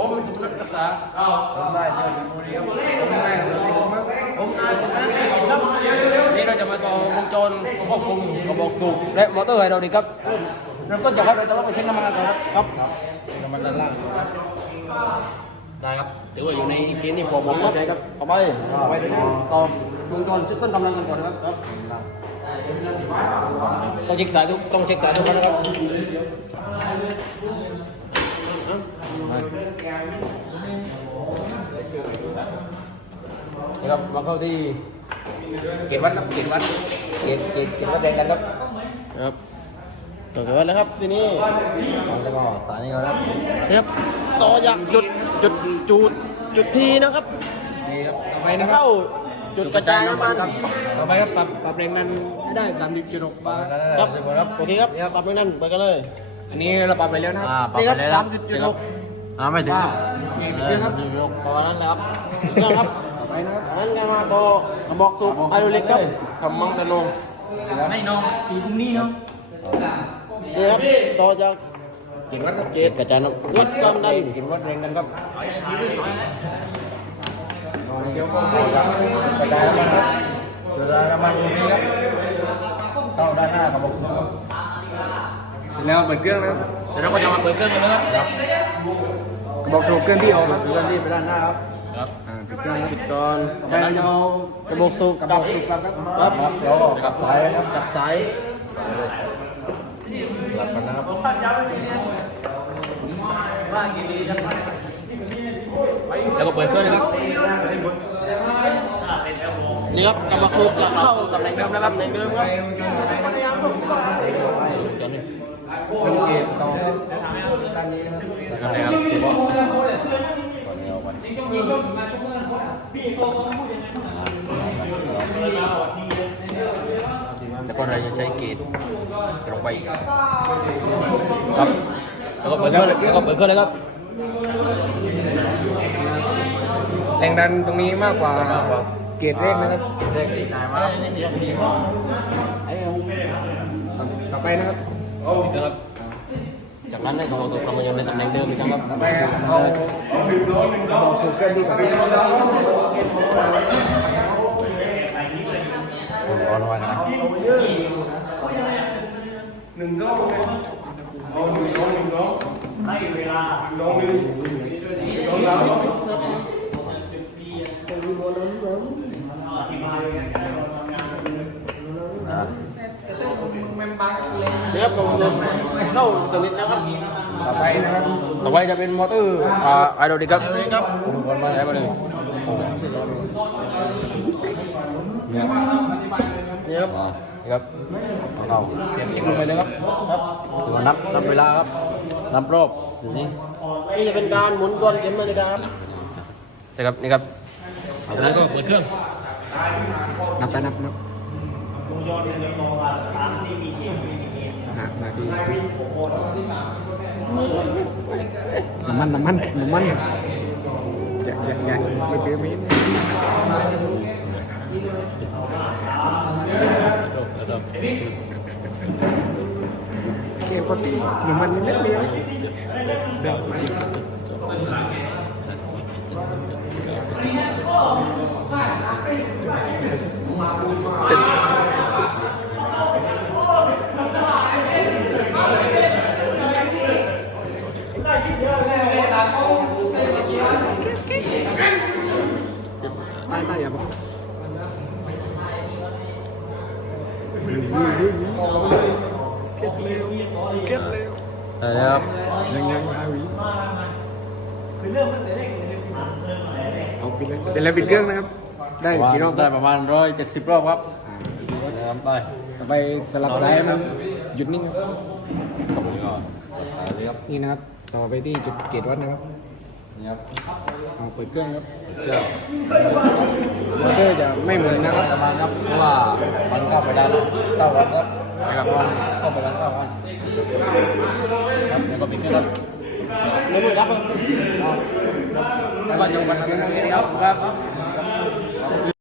ผมเป็นสมุนัขรักษาผมได้เชิญสิงห์บุรีครับผมได้เงินที่ผมครับผมนายชนะสิงห์ครับนนี้เราจะมาต่อวงจรควบคุมกระบอกสูบและมอเตอร์ไฮดรอลิกครับเริ่มต้นจากวัดโดยสำหรับไปเช็คน้ำมันก่อนครับครับน้ำมันด้านล่างได้ครับถือว่าอยู่ในเกณฑ์ที่พอผมใช้ครับเอาไปเอาไว้เลยต่อวงจรชุดต้นกำลังกันก่อนนะครับครับต้องเช็คสายทุกต้องเช็คสายทุกครั้งนะครับ นี่ครับมาเข้าที่เกณฑ์วัดครับเกณฑ์วัดเกณฑ์เกณฑ์เกณฑ์วัดแดงกันครับครับต่อไปแล้วครับทีนี้แล้วก็สายนี้ครับครับต่อจากจุดจุดจุดจุดทีนะครับนี่ครับต่อไปนะเข้าจุดกระจายน้ำมันต่อไปครับปรับปรับแรงดันให้ได้สามสิบจุดหกบาร์ครับครับโอเคครับปรับแรงดันไปกันเลย อันนี้เราปรับไปแล้วนะครับอ่าปรับนี่ครับไปแล้ว สามสิบจุดหก อ่าไม่ถึงอ่านี่เรื่องครับ ยกประมาณนั้นแหละครับเรื่องครับต่อไปนะครับอันนั้นก็มาต่อกระบอกสูบไฮดรอลิกครับทำมังตะลงไม่น้องปีพรุ่งนี้เนาะนี่ครับต่อจากเจ็ดวัดครับเจ็ดกระจายน้ำวัดความดันกินวัดแรงกันครับเดี๋ยวผมกระจายน้ำมันครับกระจายน้ำมันตรงนี้ครับเข้าด้านหน้ากระบอกสูบครับเสร็จ แล้วเปิดเครื่องนะครับเดี๋ยวเราก็จะมาเปิดเครื่องกันนะครับกระบอกสูบเคลื่อนที่ออกครับเคลื่อนที่ไปด้านหน้าครับครับอ่าปิดเครื่องปิดก่อนไปเราจะเอากระบอกสูบกระบอกสูบกลับครับครับแล้วก็กลับสายครับกลับสายหลับกันนะครับแล้วก็เปิดเครื่องนะครับนี่ครับกระบอกสูบจะเข้าตำแหน่งเดิมนะครับตำแหน่งเดิมครับ เป็นเกตต่อครับด้านนี้นะครับนะครับถือว่าแล้วก็เราจะใช้เกจลงไปอีกครับแล้วก็เปิดเครื่องแล้วก็เปิดเครื่องเลยครับแรงดันตรงนี้มากกว่าเกตแรกนะครับเร่งตีนายมากต่อไปนะครับนะ ครับจากนั้นให้กระบอกตัวกำลังอยู่ในตำแหน่งเดิมอีกครั้งครับต่อไปเอากระบอกสูบเคลื่อนที่กับร้อนไว้นะนี่ครับกระบอกสูบเข้าสนิทนะครับต่อไปนะครับต่อไปจะเป็นมอเตอร์อ่าไอโดดิครับนี่ครับวนมาใช้มาเลยนี่ครับอ่านี่ครับเอาเสียบจิ้มลงไปเลยครับครับถือว่านับนับเวลาครับนับรอบอยู่นี่นี่จะเป็นการหมุนวนเข็มนาฬิกาครับใช่ครับนี่ครับจากนั้นก็เปิดเครื่องนับไปนับนับ ห้านาทีน้ำมันน้ำมันน้ำมันอย่าอย่าอย่าไม่เปรี้ยวมิ้นเกี่ยวกับที่น้ำมันนิดเดียวเดี๋ยวมาได้ได้อย่าบอก เก็บเร็วเก็บเร็วนะครับยังยังอาวีเอาปิดเลยเสร็จแล้วปิดเครื่องนะครับ ได้กี่รอบได้ประมาณร้อยเจ็ดสิบรอบครับนะครับได้ต่อไปสลับสายมันหยุดนิ่งครับครับผมก็ถ่ายเลยครับนี่นะครับ ต่อไปที่จุดเกตวัดนะครับ นี่ครับเอาเปิดเครื่องครับเครื่องมอเตอร์จะไม่หมุนนะครับประมาณครับเพราะว่ามันเข้าไปด้านเก้าวันครับนะครับเข้าไปด้านเก้าวันครับแล้วก็ปิดเครื่องครับไม่หมุนครับแล้วก็จบวันเพียงเท่านี้ครับครับ